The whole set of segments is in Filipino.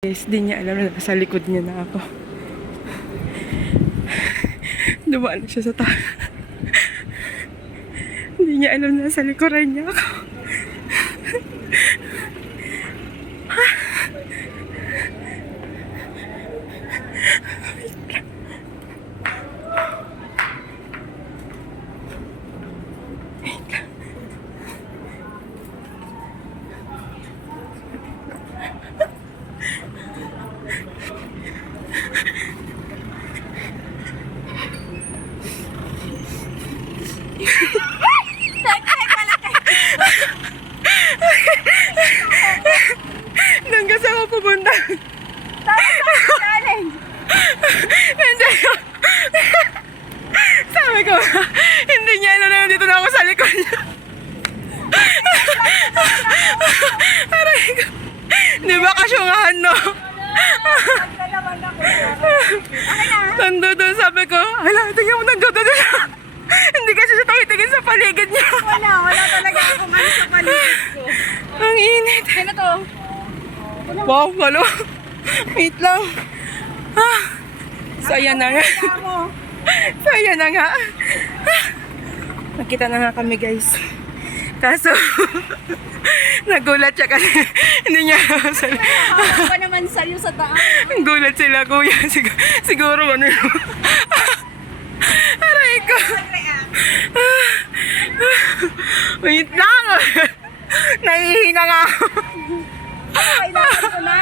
Guys, di niya alam na nasa likod niya na ako. Dumaan siya sa taas. Hindi niya alam na nasa likuran niya ako. Nang kasi ako pupunta. Challenge! Nandiyan ako. Sabi ko, hindi niya alam na nandito na ako sa likod niya. Aray ko. Di ba kasyungahan, no? Nandoon, sabi ko, hala, tingnan mo, nandoon na siya. Hindi kasi siya tumitingin sa paligid niya. Wala talaga akong ano sa paligid ko. Ang init. Ano to? Wow, malo. Wait lang. Ah. So, ayan na nga. So, ayan na nga. Ah. Nakita na nga kami, guys. Kaso, nagulat siya kasi hindi niya Ako pa naman sa'yo sa taas. gulat sila, kuya. Siguro ano yun. Aray ko. Wait lang. Nahihina nga ako. Kailangan ko na.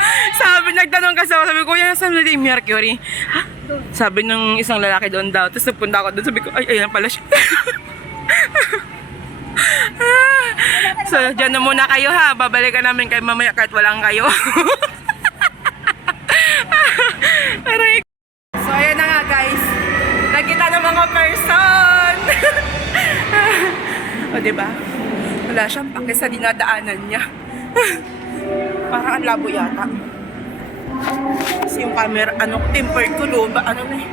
Nagtanong kasi ako, sabi ko, kuya, saan na yung Mercury? Ha? Sabi ng isang lalaki doon daw. Tapos napunta ako doon, sabi ko, ay, ayan pala siya. So, dyan na muna kayo ha. Babalikan namin kayo mamaya kahit walang kayo. Aray. So, ayan na nga guys. Nagkita ng mga person. O, diba? Wala siyang pake sa dinadaanan niya. Parang ang labo yata. Kasi yung camera, tempered ko doon. Ano na eh.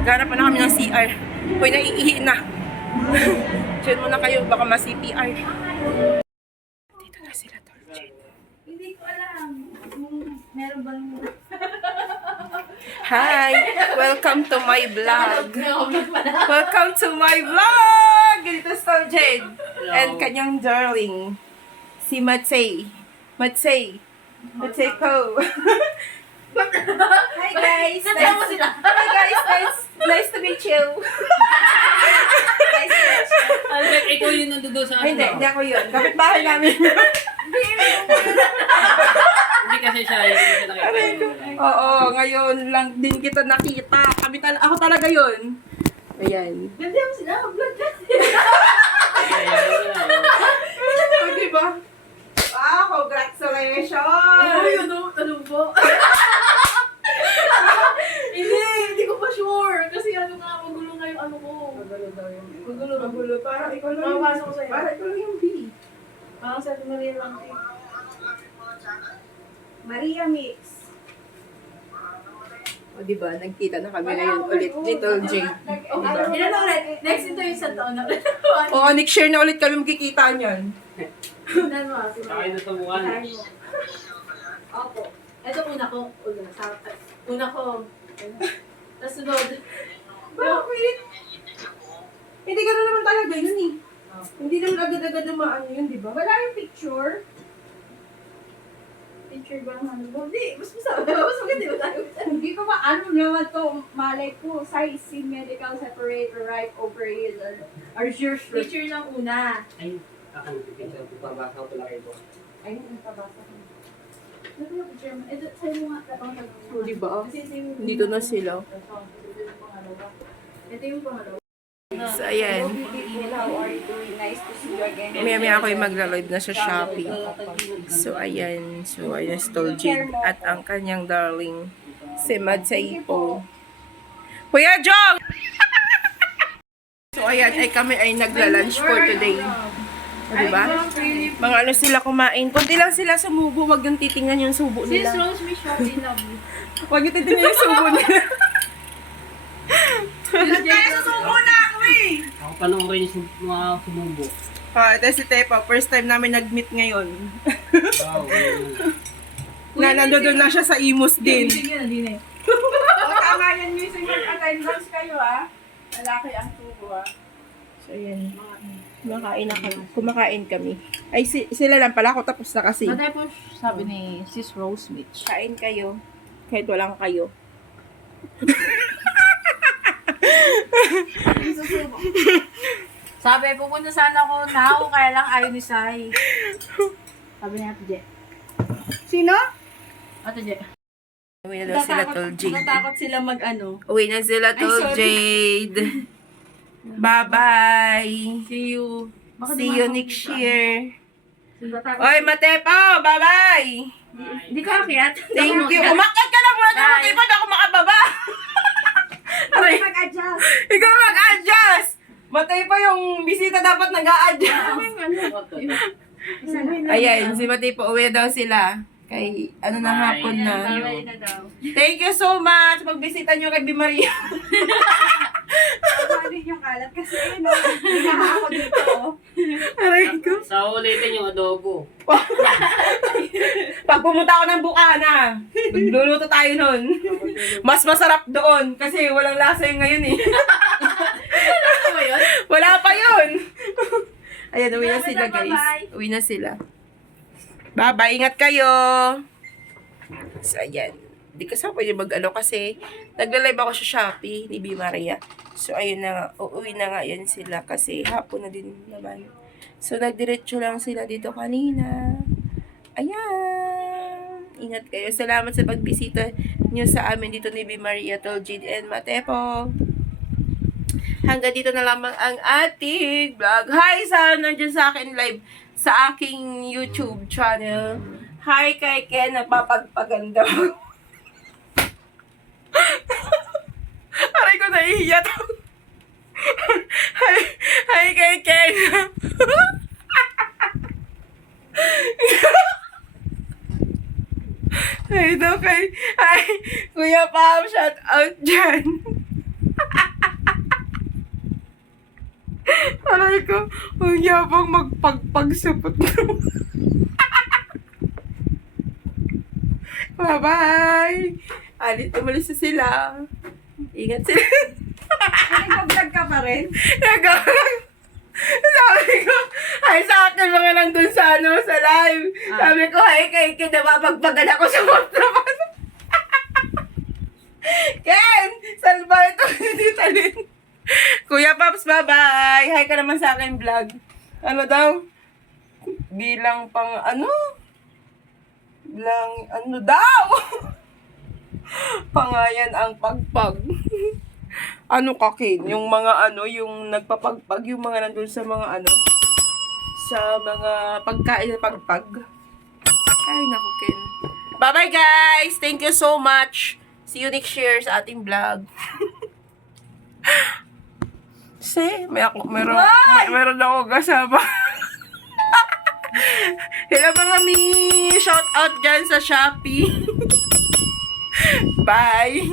Maghanap pa na kami ng CR. Hoy, naiihi na. Diyan muna kayo, baka ma-CPR. Dito na sila, Torjit. Hindi ko alam. Meron bang... Hi! Welcome to my vlog. Welcome to my vlog! Dito si Torjit. And kanyang darling. Si Matsay. Matsay ko. Hi guys! Hi guys, nice to meet you. Ikaw yun nandoon sa Ay, hindi ako yun. Kapit-bahay namin. Hindi kasi siya nakita. Oo, ngayon lang din kita nakita. Ako talaga yun. Ayan. Ganda mo sila. Vlog kasi. Diba? Wow, congratulations! Tanong po. Hindi ko pa sure. Kasi magulo nga yung ano ko. Magulo daw yun. Magulo. Parang ikaw lang yung... Mapapasok ko sa'yo. Parang ikaw lang yung B. Parang sa Maria lang. Maria Mix. O diba, nagkita na kami ngayon ulit. Little J. Ilan na ulit? Next ito yung isang taon na ulit. Oo, next year na ulit kami magkikita niyan. Tignan mo. Sakay na tamuan. Opo. Ito una ko. Una ko. Tapos sunod. Bakit? Hindi ka na naman talaga yun eh. Hindi naman agad-agad na maano yun, di ba? Wala yung picture. Picture ba ang ano mo? Hindi. Mas maganda ba tayo? Hindi ko maano naman to, malay ko, size, medical separator, right over here, or yours, Picture lang una. Ay, ako nagpipinsa ko pa baka ko lang ito. Ayun, ang tabasa ko. Ano yung picture mo? Ito, sa'yo mo nga. O diba? Kasi ito yung... Dito na sila. Ito yung pangalawa. So, ayan. People, how are you doing? Nice to see you again. Maya-maya ako yung magla-live na sa Shopee. So, ayan. So, ayan si Toljid. At ang kanyang darling, si Matsay po. Kuya Jong! So, ayan. Ay kami ay nagla-lunch for today. O, diba? Mga ano sila kumain. Kunti lang sila sumubo. Huwag yung titingnan yung subo Sis nila. Rose, may Shopee love you. Huwag yung titingnan yung subo nila. Kaya susubo na ako eh! Ako panoorin yung mga sumubo. Ito si Tepa. First time namin nag-meet ngayon. Wow. na nandoon lang siya sa Imus din. O, tama yan, missing mag-attendance kayo, ha? Lalaki ang tubo, ha? So, ayan. Kumakain na kami. Kumakain kami. Ay, sila lang pala. Ako tapos na kasi. Matapos sabi ni Sis Rose Mitch. Kain kayo. Kahit walang kayo. Sabi, pupunta sana ako now, kaya lang ayaw ni Sai. Sabi niya, Ate Je. Sino? Ate Je. Uwi na daw sila tol Jade. Natakot sila mag-ano. Uwi na sila tol sorry. Jade. Bye-bye. See you. See you next year. Natakot. Oy, Matepo! Bye-bye! Hindi ka akyat. Thank you. Umakyat ka lang muna dyan, Bye. Matepo. Hindi ako makababa. Aray, Mag-adjust. ikaw mag-adjust. Matepo yung bisita dapat nag-a-adjust. Ayan, si Matepo uwi daw sila. Kay ano na hapon na. Bye na daw. Thank you so much. Pagbisita nyo kay Bimaria. Ano yung kalat kasi, no? Hinaha ako dito. Aray ko. Sa ulitin yung adobo. Pag pumunta ako ng Bukana, magluluto tayo nun. Mas masarap doon kasi walang lasa yung ngayon eh. Wala pa yun. Ayan, uwi na sila guys. Uwi na sila. Bye-bye, ingat kayo. So, ayan. Hindi kasi ako pwede mag-ano kasi nagla-live ako sa Shopee ni B. Maria. So, ayun na nga. Uuwi na nga yan sila kasi hapon na din naman. So, nagdiretso lang sila dito kanina. Ayan. Ingat kayo. Salamat sa pagbisita nyo sa amin dito ni B. Maria, Tol Jade, and Matepo. Hanggang dito na lamang ang ating vlog. Hi sa nandiyan sa akin live sa aking YouTube channel. Hi kay Ken, nagpapagpaganda. Aray ko, nahihiya to. Hi kay Ken. Hi daw kay, hi, Kuya Pam, shout out dyan. Aray ko, ang yabang magpagpagsupot naman. Bye-bye! Alit, umalis na sila. Ingat sila. Nag-vlog ka pa rin? Nagawag. Sabi ko, ay sa akin mga nandun sa ano, sa live. Sabi ko, ay kay Ken, napapagpagan ako sa motrapan. Ken! Salba ito ni Talin. Kuya Pops, bye-bye! Hi ka naman sa akin vlog. Ano daw? Bilang pang ano? Bilang ano daw? Pangayan ang pagpag. Ano ka, Ken? Yung mga ano, yung nagpapagpag, yung mga nandun sa mga ano, sa mga pagkain na pagpag. Ay, naku, Ken. Bye-bye, guys! Thank you so much! See you next year sa ating vlog. Kasi, meron ako kasama. Hello mga mi! Shout out dyan sa Shopee. Bye!